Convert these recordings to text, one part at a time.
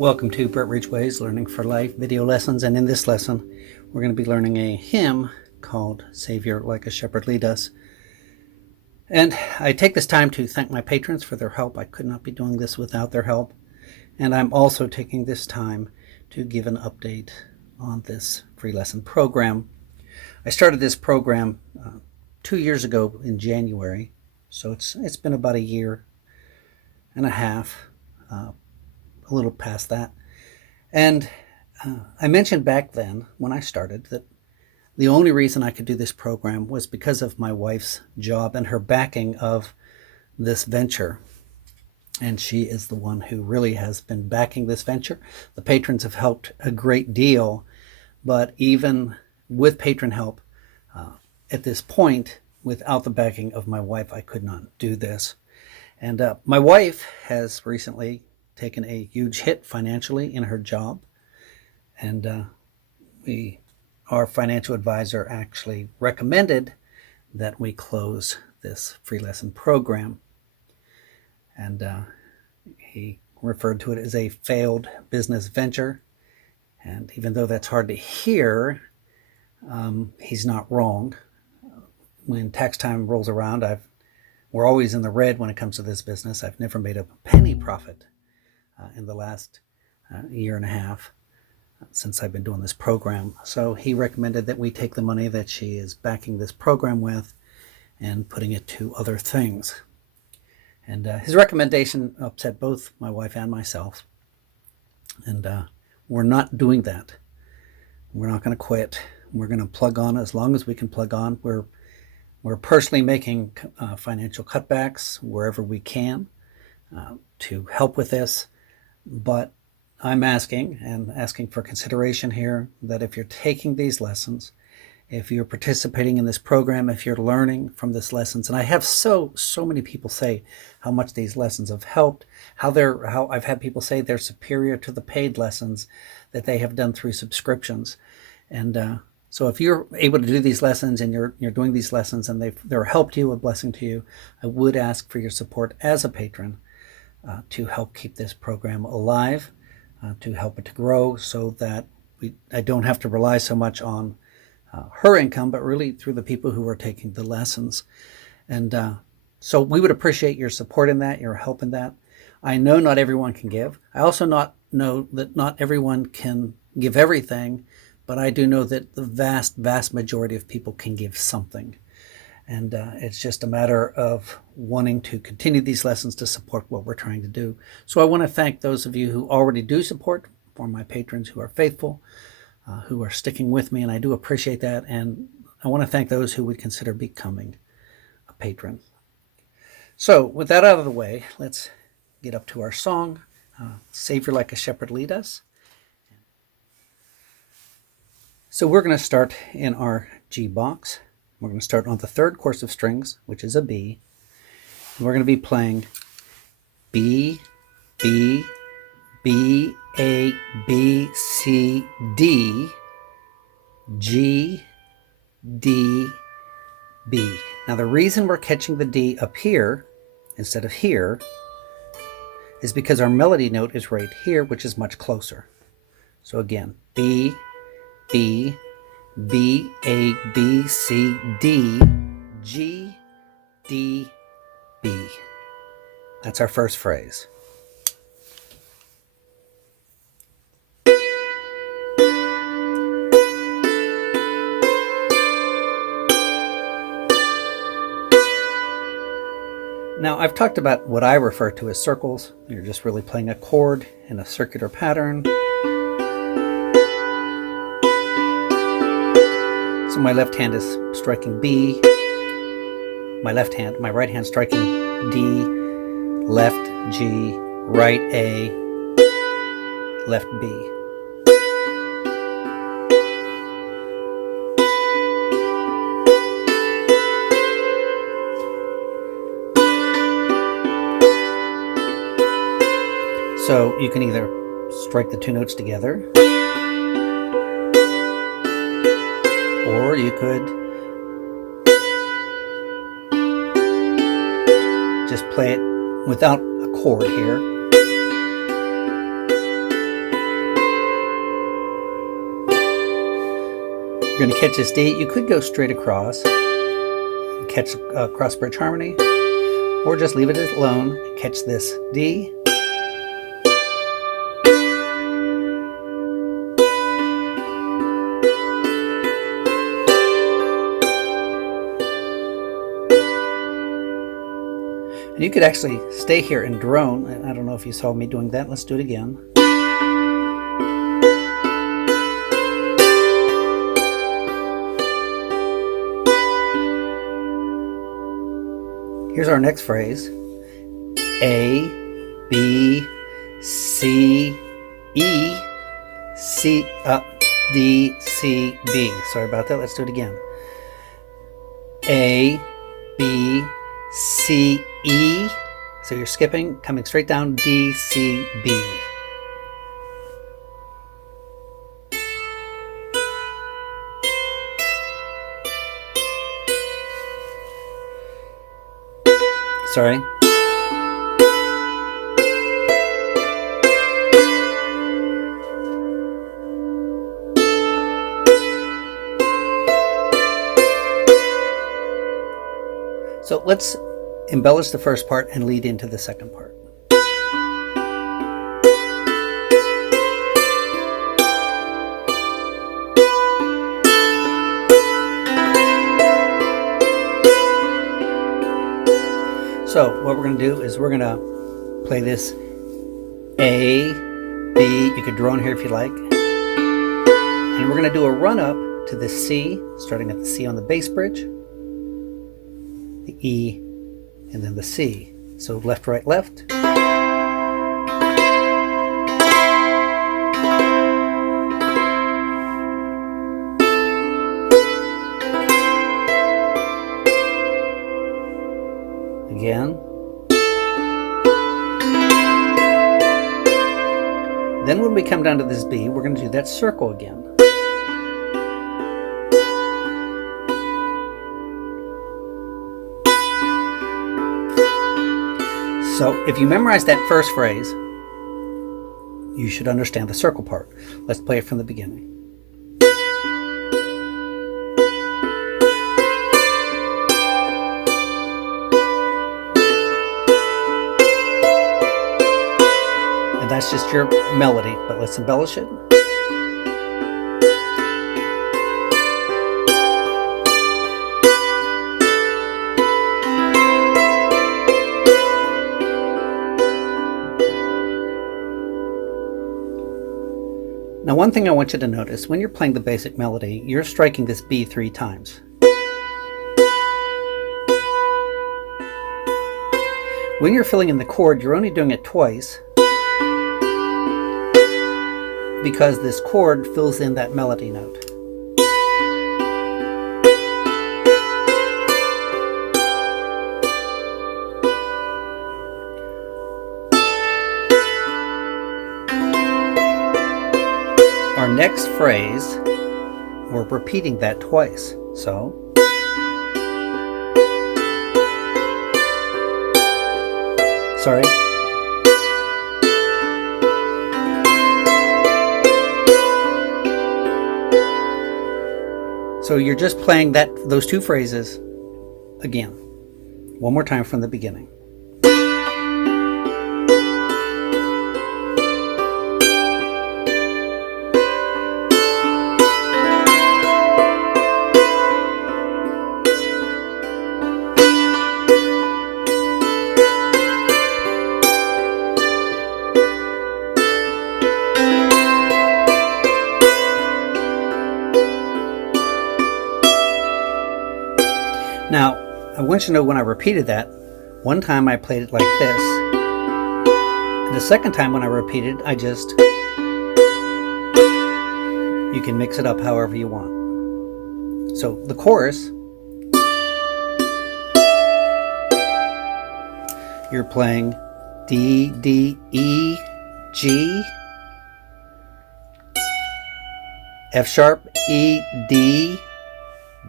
Welcome to Brett Ridgeway's Learning for Life video lessons, and in this lesson we're going to be learning a hymn called Saviour, Like a Shepherd Lead Us. And I take this time to thank my patrons for their help. I could not be doing this without their help. And I'm also taking this time to give an update on this free lesson program. I started this program 2 years ago in January, so it's been about a year and a half, a little past that. And I mentioned back then when I started that the only reason I could do this program was because of my wife's job and her backing of this venture. And she is the one who really has been backing this venture. The patrons have helped a great deal, but even with patron help, at this point, without the backing of my wife, I could not do this. And my wife has recently taken a huge hit financially in her job. And our financial advisor actually recommended that we close this free lesson program. And he referred to it as a failed business venture. And even though that's hard to hear, he's not wrong. When tax time rolls around, we're always in the red when it comes to this business. I've never made a penny profit in the last year and a half since I've been doing this program. So he recommended that we take the money that she is backing this program with and putting it to other things. And his recommendation upset both my wife and myself. And we're not doing that. We're not going to quit. We're going to plug on as long as we can plug on. We're personally making financial cutbacks wherever we can to help with this. But I'm asking for consideration here that if you're taking these lessons, if you're participating in this program, if you're learning from these lessons, and I have so many people say how much these lessons have helped, how I've had people say they're superior to the paid lessons that they have done through subscriptions. And so if you're able to do these lessons and you're doing these lessons and they're helped you, a blessing to you, I would ask for your support as a patron to help keep this program alive, to help it to grow so that I don't have to rely so much on her income, but really through the people who are taking the lessons. And so we would appreciate your support in that, your help in that. I know not everyone can give. I also know that not everyone can give everything, but I do know that the vast majority of people can give something. And it's just a matter of wanting to continue these lessons to support what we're trying to do. So I want to thank those of you who already do support, for my patrons who are faithful, who are sticking with me, and I do appreciate that. And I want to thank those who would consider becoming a patron. So with that out of the way, let's get up to our song, Saviour, Like a Shepherd Lead Us. So we're going to start in our G box. We're going to start on the third course of strings, which is a B. And we're going to be playing B, B, B, A, B, C, D, G, D, B. Now the reason we're catching the D up here instead of here is because our melody note is right here, which is much closer. So again, B, B, B, A, B, C, D, G, D, B. That's our first phrase. Now, I've talked about what I refer to as circles. You're just really playing a chord in a circular pattern. So my left hand is striking B, my right hand striking D, left G, right A, left B. So you can either strike the two notes together, or you could just play it without a chord here. You're going to catch this D. You could go straight across, catch cross bridge harmony, or just leave it alone, catch this D. And you could actually stay here and drone. I don't know if you saw me doing that. Let's do it again. Here's our next phrase. A, B, C, E, C, D, C, B. Sorry about that. Let's do it again. A, B, C, E. So you're skipping, coming straight down, D, C, B. Sorry. So let's embellish the first part and lead into the second part. So what we're going to do is we're going to play this A, B. You could drone here if you like. And we're going to do a run up to the C, starting at the C on the bass bridge, the E, and then the C. So left, right, left. Again. Then when we come down to this B, we're going to do that circle again. So if you memorize that first phrase, you should understand the circle part. Let's play it from the beginning. That's just your melody, but let's embellish it. Now, one thing I want you to notice, when you're playing the basic melody, you're striking this B 3 times. When you're filling in the chord, you're only doing it twice, because this chord fills in that melody note. Our next phrase, we're repeating that twice. So, sorry. So you're just playing those two phrases again, one more time from the beginning. Now, I want you to know when I repeated that, one time I played it like this, and the second time when I repeated, you can mix it up however you want. So the chorus, you're playing D, D, E, G, F sharp, E, D,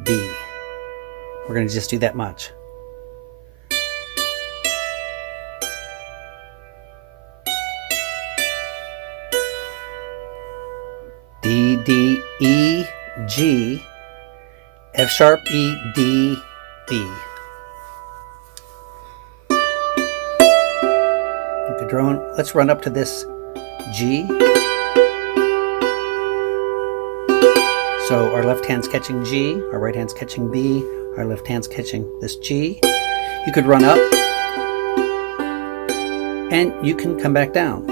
B. We're going to just do that much. D, D, E, G, F sharp, E, D, B. You could drone. Let's run up to this G. So our left hand's catching G, our right hand's catching B, our left hand's catching this G. You could run up and you can come back down.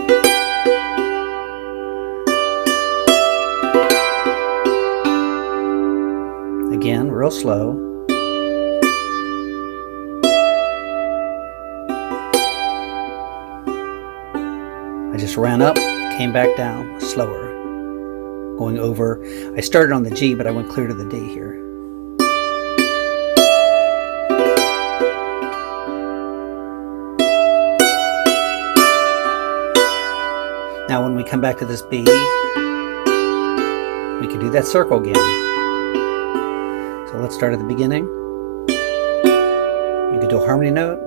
Again, real slow. I just ran up, came back down, slower. Going over, I started on the G, but I went clear to the D here. Now when we come back to this B, we can do that circle again. So let's start at the beginning. You could do a harmony note.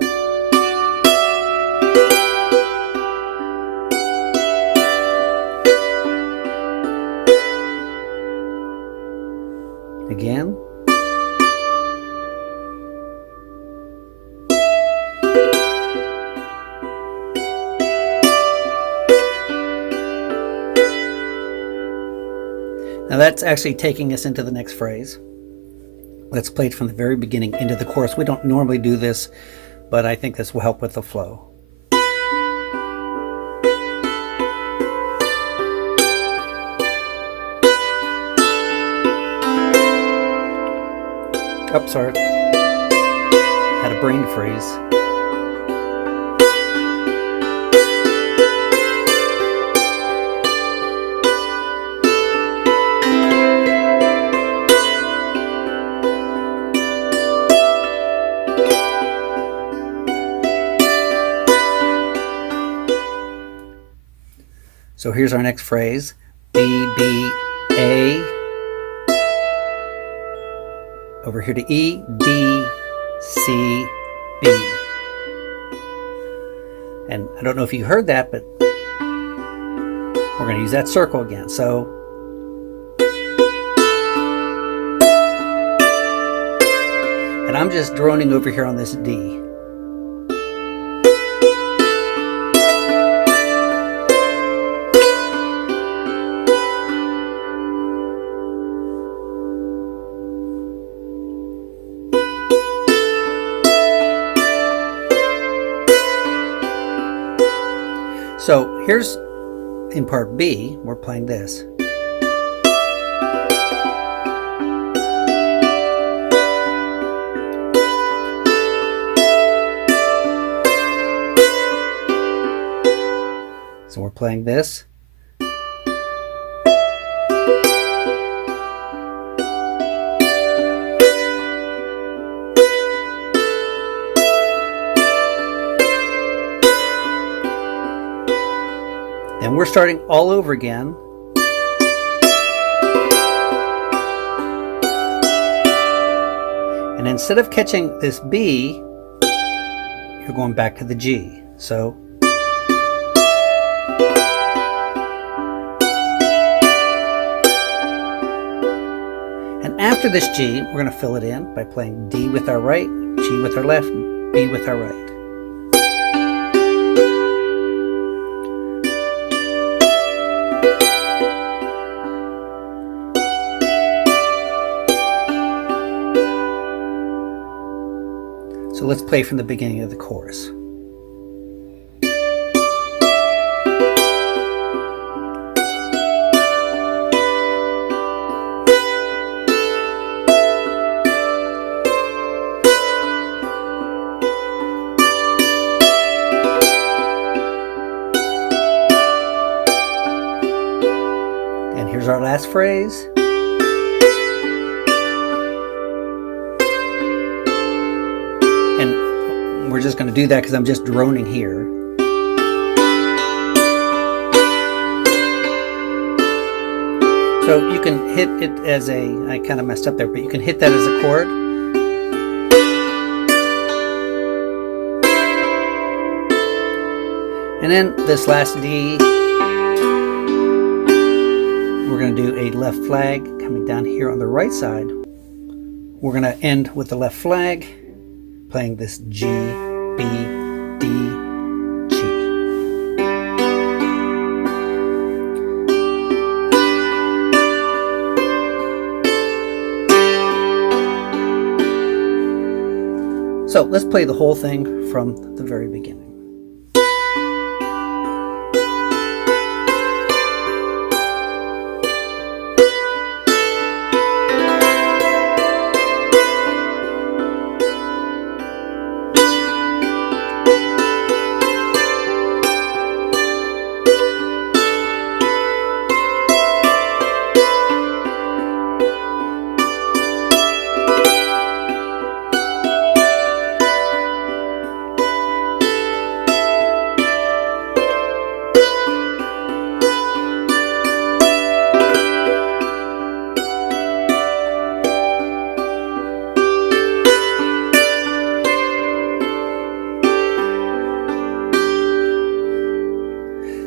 Again. Now that's actually taking us into the next phrase. Let's play it from the very beginning into the chorus. We don't normally do this, but I think this will help with the flow. Oh, sorry. Had a brain freeze. So here's our next phrase. B, B, A. Over here to E, D, C, B. And I don't know if you heard that, but we're going to use that circle again. So and I'm just droning over here on this D. So here's in part B, we're playing this. So we're playing this. And we're starting all over again. And instead of catching this B, you're going back to the G. So and after this G, we're going to fill it in by playing D with our right, G with our left, B with our right. So let's play from the beginning of the chorus. And here's our last phrase. And we're just going to do that because I'm just droning here. So you can hit it as a, I kind of messed up there, but you can hit that as a chord. And then this last D, we're going to do a left flag coming down here on the right side. We're going to end with the left flag, playing this G, B, D, G. So let's play the whole thing from the very beginning.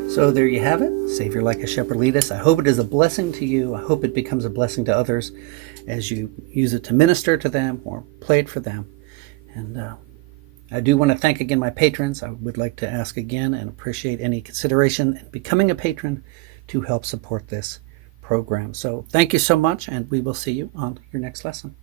So there you have it. Saviour like a shepherd lead us. I hope it is a blessing to you. I hope it becomes a blessing to others as you use it to minister to them or play it for them. And I do want to thank again my patrons. I would like to ask again and appreciate any consideration in becoming a patron to help support this program. So thank you so much, and we will see you on your next lesson.